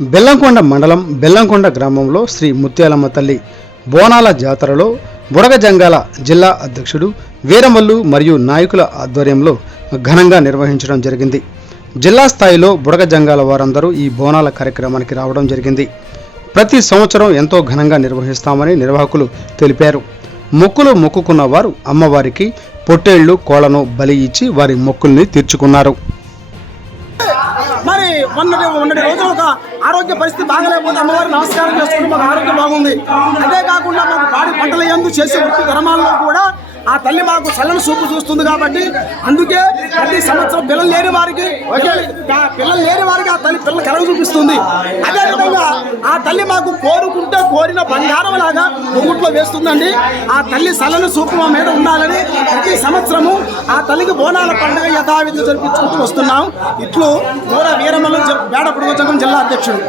బెల్లంకొండ మండలం బెల్లంకొండ గ్రామంలో శ్రీ ముత్యాలమ్మ తల్లి బోనాల జాతరలో బుడగజంగాల జిల్లా అధ్యక్షుడు వీరమల్లు మరియు నాయకుల ఆధ్వర్యంలో ఘనంగా నిర్వహించడం జరిగింది. జిల్లా స్థాయిలో బుడగజంగాల వారందరూ ఈ బోనాల కార్యక్రమానికి రావడం జరిగింది. ప్రతి సంవత్సరం ఎంతో ఘనంగా నిర్వహిస్తామని నిర్వాహకులు తెలిపారు. మొక్కులు మొక్కుకున్న వారు అమ్మవారికి పొట్టేళ్లు కోళ్లను బలి ఇచ్చి వారి మొక్కుల్ని తీర్చుకున్నారు. మరి మొన్నటి రోజులు ఒక ఆరోగ్య పరిస్థితి బాగలేకపోతే అమ్మవారి నమస్కారం చేసుకుంటూ మాకు ఆరోగ్యం బాగుంది. అదే కాకుండా మాకు పాడి పంటల యందు చేసే వృత్తి ధర్మాల్లో కూడా ఆ తల్లి మాకు చల్లని చూపు చూస్తుంది. కాబట్టి అందుకే ప్రతి సంవత్సరం పిల్లలు లేని వారికి ఆ తల్లి పిల్లలు కలగ చూపిస్తుంది. అదేవిధంగా ఆ తల్లి మాకు కోరుకుంటే కోరిన బంగారం లాగా ముగ్గుట్లో వేస్తుందండి. ఆ తల్లి చల్లని చూపు మా మీద ఉండాలని ప్రతి సంవత్సరము ఆ తల్లికి బోనాల పండుగ యథావిధి జరిపించుకుంటూ వస్తున్నాం. ఇట్లు వీరమల్లు బేడ బుడగజంగం జిల్లా అధ్యక్షుడు.